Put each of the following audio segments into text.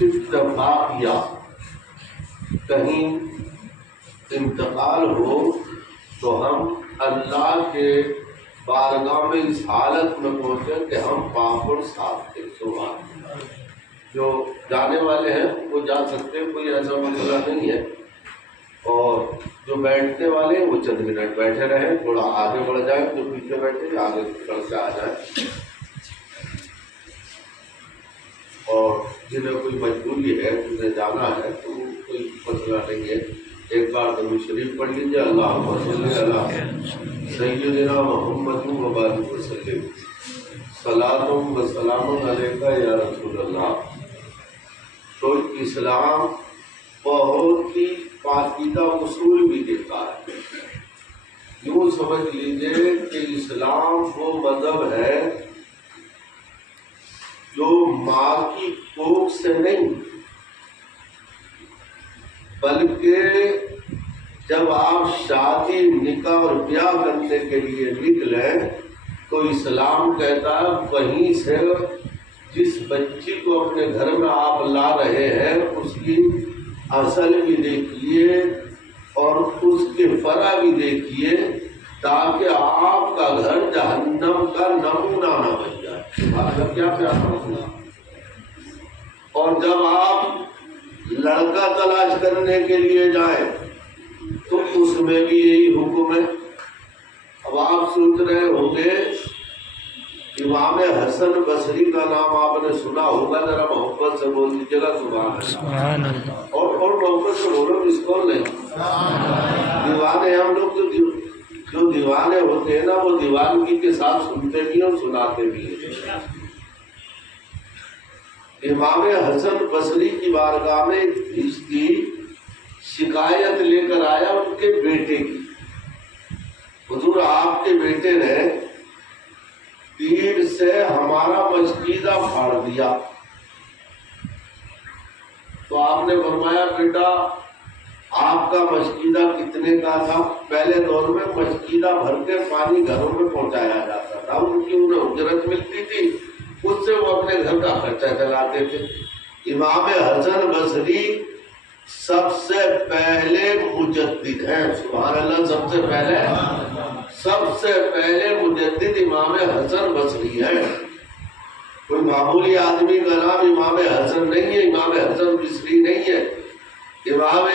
اتفاق یا کہیں انتقال ہو تو ہم اللہ کے بارگاہ میں اس حالت میں پہنچے کہ ہم پاپڑ صاف تھے. سبحان. جو جانے والے ہیں وہ جا سکتے ہیں، کوئی ایسا مسئلہ نہیں ہے، اور جو بیٹھنے والے ہیں وہ چند منٹ بیٹھے رہیں، تھوڑا آگے بڑھ جائیں، جو پیچھے بیٹھے آگے بڑھ کے آ جائیں. اور جنہیں کوئی مجبوری ہے جنہیں جانا ہے تو کوئی مسئلہ نہیں ہے. ایک بار درود شریف پڑھ لیجیے. اللہم صلی علی سیدنا محمد و بارک وسلم. صلاۃ و سلام علیک یا رسول اللہ. تو اسلام بہت ہی پاکیزہ اصول بھی دیتا ہے. یوں سمجھ لیجیے کہ اسلام وہ مذہب ہے جو ماں کی کوکھ سے نہیں، بلکہ جب آپ شادی نکاح اور بیاہ کرنے کے لیے نکلیں تو اسلام کہتا ہے وہیں سے جس بچی کو اپنے گھر میں آپ لا رہے ہیں اس کی اصل بھی دیکھیے اور اس کے فرع بھی دیکھیے، تاکہ آپ کا گھر جہنم کا نمونہ نہ بن جائے. آپ کا کیا پیارا ہوگا. اور جب آپ لڑکا تلاش کرنے کے لیے جائیں تو اس میں بھی یہی حکم ہے. اب آپ سوچ رہے ہوں گے امام حسن بصری کا نام آپ نے سنا ہوگا، ذرا محبت سے بول دیجیے گا سبحان اللہ. اور محبت سے بولو، اس کو نہیں. دیوانے ہم لوگ جو دیوانے ہوتے ہیں نا، وہ دیوانگی کے ساتھ سنتے بھی اور سناتے بھی ہیں. امام حسن بصری کی بارگاہ میں اس کی شکایت لے کر آیا ان کے بیٹے کی. حضور آپ کے بیٹے نے تیر سے ہمارا مشکیزہ پھاڑ دیا. تو آپ نے فرمایا بیٹا آپ کا مشکیزہ کتنے کا تھا؟ پہلے دور میں مشکیزہ بھر کے پانی گھروں میں پہنچایا جاتا تھا، ان کی انہیں اجرت ملتی تھی، اس سے وہ اپنے گھر کا خرچہ چلاتے تھے. امام حسن بصری سب سے پہلے مجدد ہیں. سبحان اللہ. سب سے پہلے مجدد امام حسن بصری ہیں. کوئی معمولی آدمی کا نام امام حسن نہیں ہے، امام حسن بصری نہیں ہے. امام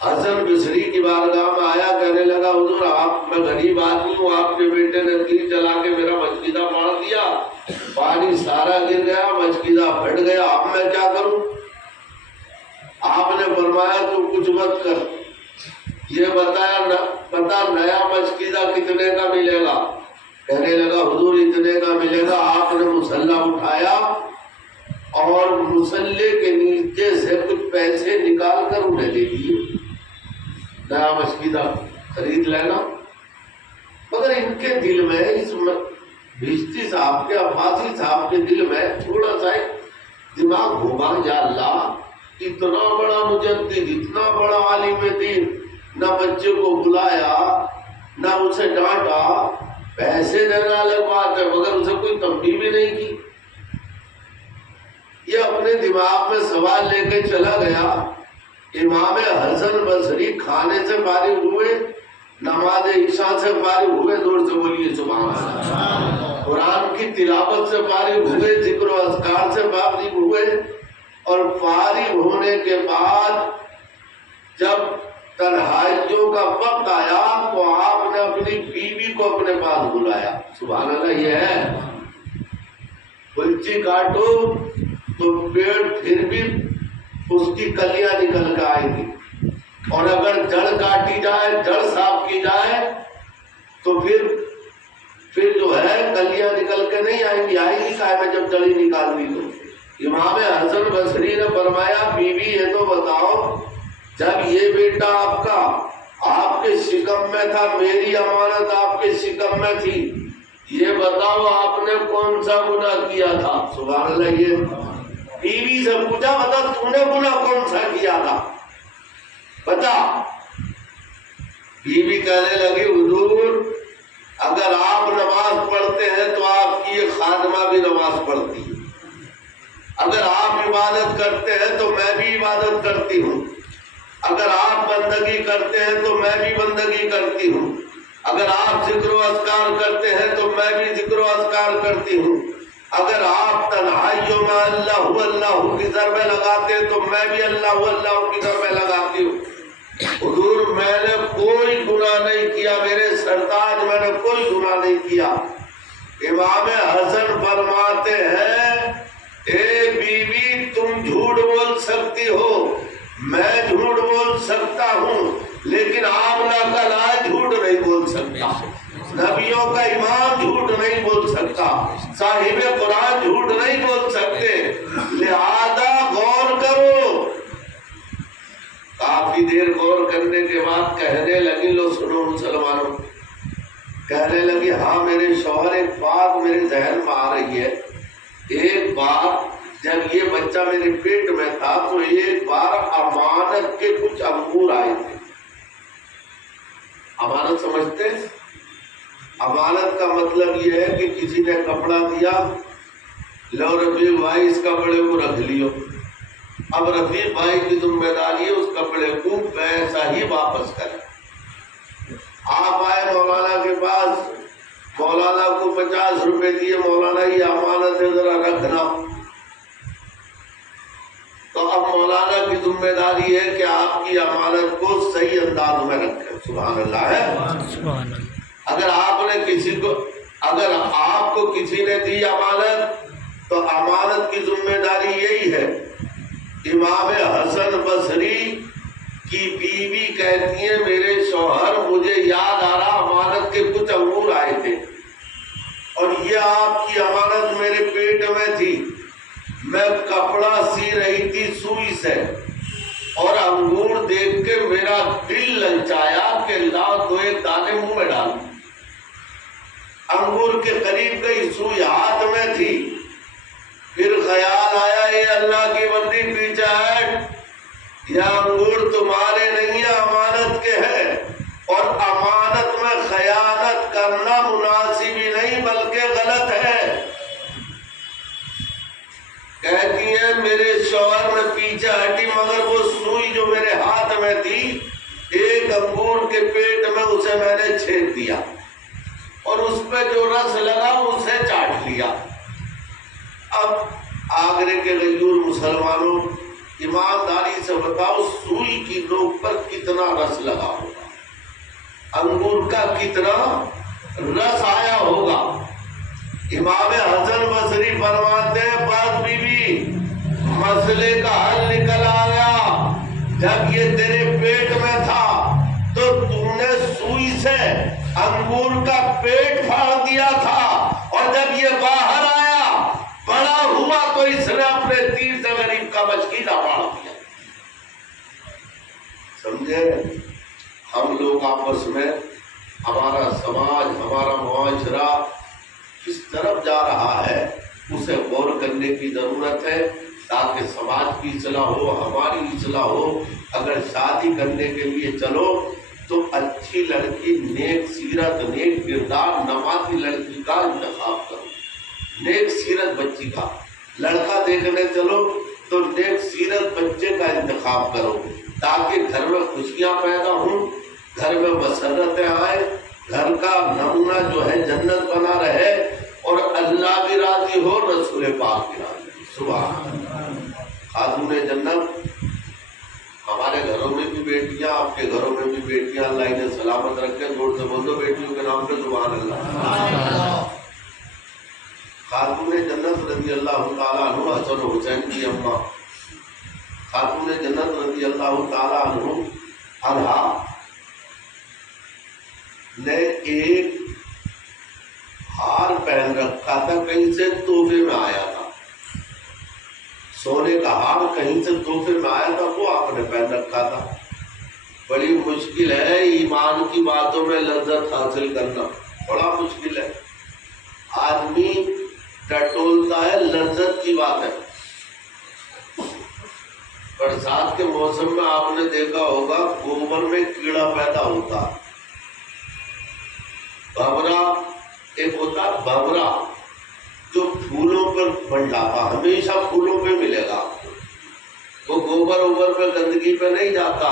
حسن بصری کی بارگاہ میں آیا، کہنے لگا حضور میں غریب آدمی ہوں، آپ کے بیٹے نے تیر چلا کے میرا مشکیزہ پھاڑ دیا، پانی سارا گر گیا، مشکیزہ پھٹ گیا، اب میں کیا کروں؟ آپ نے فرمایا تو کچھ مت کر، یہ بتا نیا مشکیزہ کتنے کا ملے گا؟ کہنے لگا حضور اتنے کا ملے گا. آپ نے مسلح اٹھایا اور مسلح کے نیچے سے کچھ پیسے نکال کر انہیں دے دیے، نیا مشکیزہ خرید لینا. مگر ان کے دل میں، اس بھیشتی صاحب کے، عباسی صاحب کے دل میں تھوڑا سا دماغ گھوما، یا اللہ اتنا بڑا مجدد، اتنا بڑا عالم دین، نہ بچے کو بلایا نہ اسے ڈانٹا، پیسے دینا الگ بات ہے مگر اسے کوئی تنبیہ بھی نہیں کی. یہ اپنے دماغ میں سوال لے کے چلا گیا. امام حسن بصری کھانے سے فارغ ہوئے، نماز عشاء سے فارغ ہوئے، زور سے بولیے سبحان اللہ. قرآن کی تلاوت سے فارغ ہوئے، ذکر و اذکار سے فارغ ہوئے، اور فارغ ہونے کے بعد جب تنہائیوں کا وقت آیا تو آپ نے اپنی بیوی کو اپنے پاس بلایا. سبحان اللہ. یہ ہے کلچی کاٹو تو پیڑ پھر بھی اس کی کلیاں نکل کے آئیں گی، اور اگر جڑ کاٹی جائے، جڑ صاف کی جائے تو پھر جو ہے کلیاں نکل کے نہیں آئیں گی. آئیں گی کہاں میں جب جڑی نکال دی تو. امام حسن بصری نے فرمایا بیوی یہ تو بتاؤ، جب یہ بیٹا آپ کا آپ کے شکم میں تھا، میری امانت آپ کے شکم میں تھی، یہ بتاؤ آپ نے کون سا گناہ کیا تھا؟ سبحان اللہ. یہ بیوی سے پوچھا بتا تم نے گناہ کون سا کیا تھا بتا. بیوی کہنے لگی حضور اگر آپ نماز پڑھتے ہیں تو آپ کی یہ خادمہ بھی نماز پڑھتی ہے، اگر آپ عبادت کرتے ہیں تو میں بھی عبادت کرتی ہوں، اگر آپ بندگی کرتے ہیں تو میں بھی بندگی کرتی ہوں، اگر آپ ذکر و اذکار کرتے ہیں تو میں بھی ذکر و اذکار کرتی ہوں، اگر آپ تنہائیوں میں اللہ اللہ کی ضربیں لگاتے ہیں تو میں بھی اللہ اللہ کی ضربیں لگاتی ہوں۔ حضور میں نے کوئی گناہ نہیں کیا، میرے سرتاج میں نے کوئی گناہ نہیں کیا۔ امام حسن فرماتے ہیں اے بی بی تم جھوٹ بول سکتی ہو، میں جھوٹ بول سکتا ہوں، لیکن آمنہ کا لال جھوٹ نہیں بول سکتا، نبیوں کا امام جھوٹ نہیں بول سکتا، صاحب قرآن جھوٹ نہیں بول سکتے، لہذا غور کرو۔ کافی دیر غور کرنے کے بعد کہنے لگی، لو سنو مسلمانوں، کہنے لگی ہاں میرے شوہر ایک بات میرے ذہن میں آ رہی ہے، ایک بار جب یہ بچہ میرے پیٹ میں تھا تو ایک بار امانت کے کچھ انگور آئے تھے۔ امانت سمجھتے ہیں؟ امانت کا مطلب یہ ہے کہ کسی نے کپڑا دیا، لو رفیق بھائی اس کپڑے کو رکھ لیو، اب رفیق بھائی کی ذمہ داری ہے اس کپڑے کو ویسا ہی واپس کریں۔ آپ آئے مولانا کے پاس، مولانا کو 50 روپے دیے، مولانا یہ امانت ہے ذرا رکھنا، تو اب مولانا کی ذمہ داری ہے کہ آپ کی امانت کو صحیح انداز میں رکھیں۔ سبحان اللہ ہے۔ اگر آپ نے کسی کو، اگر آپ کو کسی نے دی امانت تو امانت کی ذمہ داری یہی ہے۔ امام حسن بصری کی بیوی کہتی ہیں میرے شوہر مجھے یاد آ رہا امانت کے کچھ انگور آئے تھے اور یہ آپ کی امانت میرے پیٹ میں تھی، میں کپڑا سی رہی تھی سوئی سے اور انگور دیکھ کے میرا دل للچایا کہ لا دو ایک دانے منہ میں ڈال، انگور کے قریب گئی، سوئی ہاتھ میں تھی، پھر خیال آیا اے اللہ کی بندی پیچھے ہٹ، یہ انگور تمہارے نہیں ہیں امانت کے ہیں، اور امانت میں خیانت کرنا مناسب ہی نہیں بلکہ غلط ہے۔ کہتی ہیں میرے شوہر میں پیچھے ہٹی مگر وہ سوئی جو میرے ہاتھ میں تھی ایک انگور کے پیٹ میں اسے میں نے چھید دیا اور اس پہ جو رس لگا اسے چاٹ لیا۔ اب آگرے کے غیور مسلمانوں ایمانداری سے بتاؤ سوئی کی نوک پر کتنا رس لگا ہوگا، انگور کا کتنا رس آیا ہوگا۔ امام حسن بصری فرماتے ہیں بات بی بی مسئلے کا حل نکل آیا، جب یہ تیرے پیٹ میں تھا تو تو نے سوئی سے انگور کا پیٹ پھاڑ دیا تھا، اور جب یہ باہر آیا بڑا ہوا تو اس نے اپنے تیر سے غریب کا مشکیلا پھاڑ دیا۔ سمجھے؟ ہم لوگ آپس میں، ہمارا سماج، ہمارا معاشرہ کس طرف جا رہا ہے اسے غور کرنے کی ضرورت ہے تاکہ سماج کی اصلاح ہو، ہماری اصلاح ہو۔ اگر شادی کرنے کے لیے چلو تو اچھی لڑکی، نیک سیرت، نیک کردار، نمازی لڑکی کا انتخاب کرو، نیک سیرت بچی کا۔ لڑکا دیکھنے چلو تو نیک سیرت بچے کا انتخاب کرو تاکہ گھر میں خوشیاں پیدا ہوں، گھر میں مسرتیں آئیں، گھر کا نمونہ جو ہے جنت بنا رہے اور اللہ بھی راضی ہو، رسول پاک بھی راضی ہو۔ سبحان اللہ۔ خاتون جنت، ہمارے گھروں میں بھی بیٹیاں، آپ کے گھروں میں بھی بیٹیاں، اللہ انہیں سلامت رکھے، زور سے بول دو بیٹیوں کے نام پہ سبحان اللہ۔ خاتون جنت رضی اللہ تعالیٰ عنہ حسن و حسین کی اماں، خاتون جنت رضی اللہ تعالیٰ عنہ نے ایک ہار پہن رکھا تھا، کہیں سے تحفے میں آیا تھا، سونے کا ہار کہیں سے تحفے میں آیا تھا، وہ آپ نے پہن رکھا تھا۔ بڑی مشکل ہے ایمان کی باتوں میں لذت حاصل کرنا، بڑا مشکل ہے۔ آدمی ٹٹولتا ہے، لذت کی بات ہے۔ برسات کے موسم میں آپ نے دیکھا ہوگا گوبر میں کیڑا پیدا ہوتا، بھورا ایک ہوتا بھورا جو پھولوں پر بن جاتا، ہمیشہ پھولوں پہ ملے گا، وہ گوبر اوبر پہ گندگی پہ نہیں جاتا۔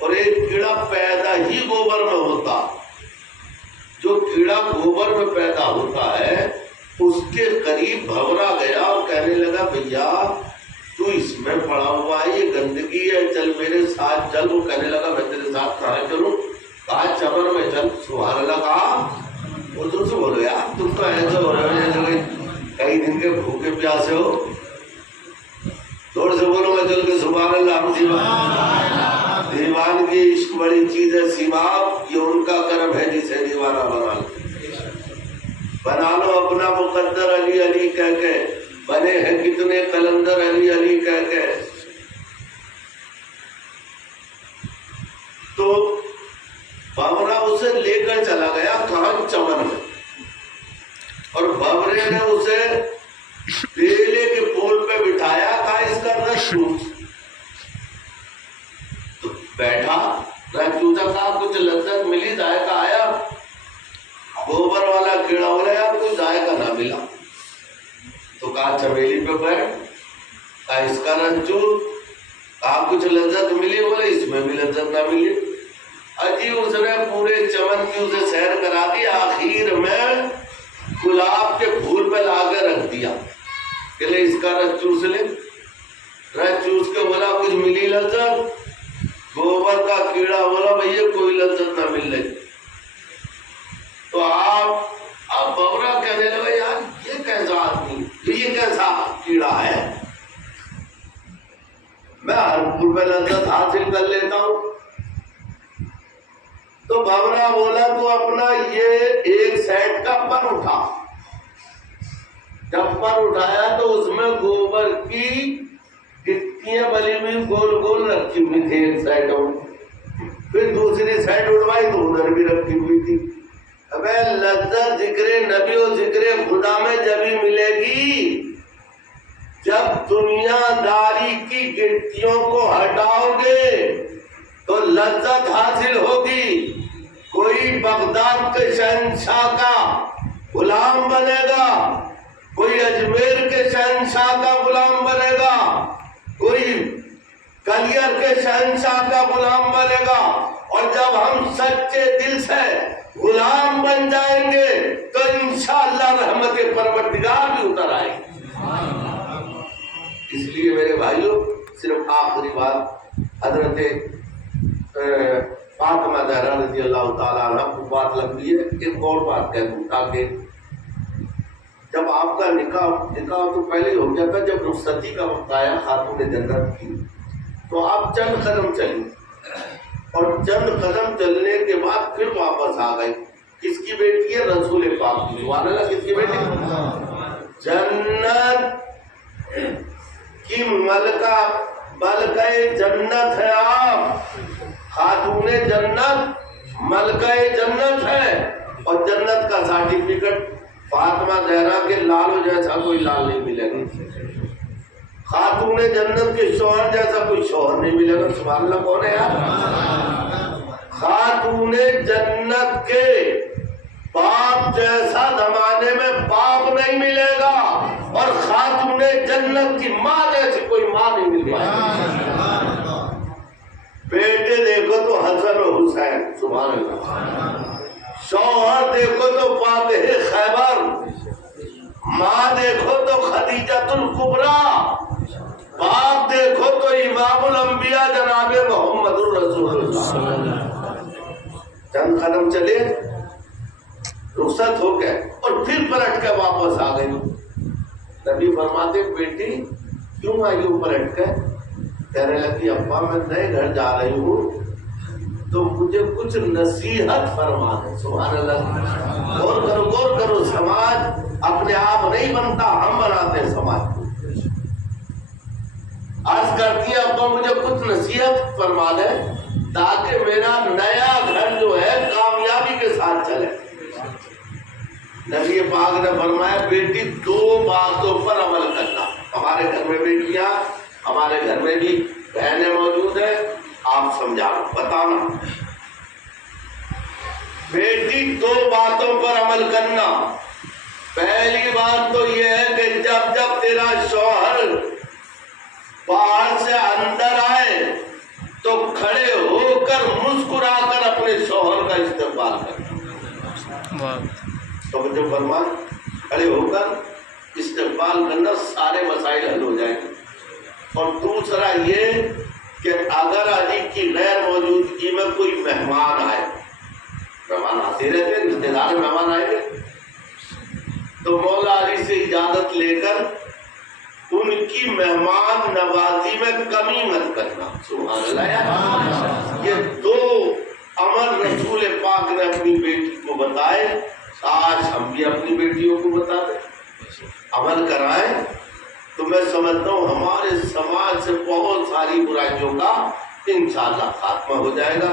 اور ایک کیڑا پیدا ہی گوبر میں ہوتا، جو کیڑا گوبر میں پیدا ہوتا ہے اس کے قریب بھنورا گیا اور کہنے لگا بھیا تو اس میں پڑا ہوا ہے، یہ گندگی ہے، چل میرے ساتھ چل۔ وہ کہنے لگا میں تیرے ساتھ کہاں چلوں؟ کہا چمن میں چل۔ سبحان اللہ کہا۔ اردو سے بولو یار، تم تو ایسے ہو رہے ہو جیسے کئی دن کے بھوکے پیاسے ہو۔ زور سے بولو میں چل کے سبحان اللہ۔ ہم دیوان کی عشق بڑی چیز ہے سیماب، یہ ان کا کرم ہے جسے دیوانہ بنا لو اپنا مقدر علی علی کہہ کے، بنے ہیں کتنے کلندر علی علی کہہ کے۔ تو بھنورا اسے لے کر چلا گیا کہاں؟ چمن میں، اور بھنورے نے اسے بیلے کے پھول پہ بٹھایا، کہا اس کا رس چوس۔ تو بیٹھا رس چوسا، کہا کچھ لذت ملی، ذائقہ آیا؟ گوبر والا کیڑا ہو رہا ہے یار کوئی ذائقہ نہ ملا۔ تو کہا چمیلی پہ بیٹھ، کہا اس کا رس چوس، کہا کچھ لذت ملی، بولے اس میں بھی لذت نہ ملی۔ اجی اس نے پورے چمن کی اسے سیر کرا دی، آخر میں گلاب کے پھول پہ لا کے رکھ دیا کہ لے اس کا رس چوس لے۔ رس چوس کے بولا کچھ ملی لذت؟ گوبر کا کیڑا بولا بھیا کوئی لذت نہ مل رہی۔ تو آپ بھنورا کہنے لگا یار یہ کیسا آدمی، یہ کیسا کیڑا ہے، میں ہر پھول پہ لذت حاصل کر لیتا ہوں۔ تو بھنورا بولا تو اپنا یہ ایک سائڈ کا پر اٹھا۔ جب پر اٹھایا تو اس میں گوبر کی گٹیاں بلی ہوئی گول گول رکھی ہوئی تھی ایک سائڈ، اور پھر دوسری سائڈ اڑوائی تو ادھر بھی رکھی ہوئی تھی۔ ابے لذت ذکر نبی و ذکر خدا میں جبھی ملے گی جب دنیا داری کی گٹیوں کو ہٹاؤ گے تو لذت حاصل ہوگی۔ کوئی بغداد کے شہنشاہ کا غلام بنے گا، کوئی اجمیر کے شہنشاہ کا غلام بنے گا، کوئی کلیر کے شہنشاہ کا غلام بنے گا، اور جب ہم سچے دل سے غلام بن جائیں گے تو انشاءاللہ رحمت پروردگار بھی اتر آئے گی۔ اس لیے میرے بھائیوں صرف آخری بات حضرت فاطمہ زہرا رضی اللہ تعالیٰ عنہ کو بات لگ گئی ہے، ایک اور بات کہہ دوں تاکہ جب آپ کا نکاح تو پہلے ہی ہو گیا تھا، جب رخصتی کا وقت آیا خاتون جنت کی تو آپ چند قدم چلی، اور چند قدم چلنے کے بعد پھر واپس آ گئی۔ کس کی بیٹی ہے؟ رسول پاک کی۔ سبحان اللہ، کس کی بیٹی؟ جنت کی ملکہ، ملکہ جنت ہے آپ، خاتون جنت ملکہ جنت ہے، اور جنت کا سرٹیفکیٹ فاطمہ زہرا کے لالو جیسا کوئی لال نہیں ملے گا، خاتون جنت کے شوہر جیسا کوئی شوہر نہیں ملے گا۔ سبحان اللہ، کون ہے یار؟ خاتون جنت کے باپ جیسا زمانے میں باپ نہیں ملے گا، اور خاتون جنت کی ماں جیسی کوئی ماں نہیں مل پائے گی۔ بیٹے دیکھو تو حسن و حسین، سبحان اللہ، شوہر دیکھو تو فاتح خیبر، ماں دیکھو تو خدیجۃ الکبریٰ، باپ دیکھو تو امام الانبیاء جناب محمد الرسول اللہ۔ چند قدم چلے، رخصت ہو گئے، اور پھر پلٹ کے واپس آ گئی۔ نبی فرماتے بیٹی کیوں آئی ہو پلٹ کے؟ کہنے لگی ابا میں نئے گھر جا رہی ہوں تو مجھے کچھ نصیحت فرما دے۔ سبحان اللہ، غور کرو، سماج اپنے آپ نہیں بنتا، ہم بناتے ہیں سماج کو۔ عرض کرتی ہے ابا مجھے کچھ نصیحت فرما دے تاکہ میرا نیا گھر جو ہے کامیابی کے ساتھ چلے۔ نبی پاک نے فرمایا بیٹی دو باتوں پر عمل کرنا۔ ہمارے گھر میں بیٹیاں، ہمارے گھر میں بھی بہنیں موجود ہیں، آپ سمجھانا، بتانا۔ بیٹی دو باتوں پر عمل کرنا، پہلی بات تو یہ ہے کہ جب جب تیرا شوہر باہر سے اندر آئے تو کھڑے ہو کر مسکرا کر اپنے شوہر کا استقبال کرنا. توجہ فرما، کھڑے ہو کر استقبال کرنا، سارے مسائل حل ہو جائیں گے. اور دوسرا یہ کہ اگر علی کی غیر موجودگی میں کوئی مہمان آئے، مہمان آتے رہتے ہیں، رشتے دار مہمان آئیں گے، تو مولا علی سے اجازت لے کر ان کی مہمان نوازی میں کمی مت کرنا. سبحان اللہ یار. یہ دو امر رسول پاک نے اپنی بیٹی کو بتائے، آج ہم بھی اپنی بیٹیوں کو بتا دیں، عمل کرائیں تو میں سمجھتا ہوں ہمارے سماج سے بہت ساری برائیوں کا انشاءاللہ خاتمہ ہو جائے گا.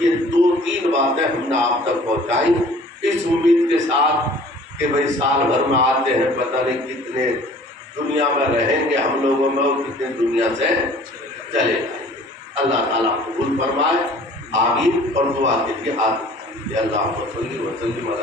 یہ 2-3 باتیں ہم نے آپ تک پہنچائی اس امید کے ساتھ کہ بھئی سال بھر میں آتے ہیں، پتہ نہیں کتنے دنیا میں رہیں گے ہم لوگوں میں اور کتنے دنیا سے چلے جائیں گے. اللہ تعالیٰ قبول فرمائے، آمین. اور دعا کے لیے ہاتھ اٹھائیں. اللہ صلی وسلم علی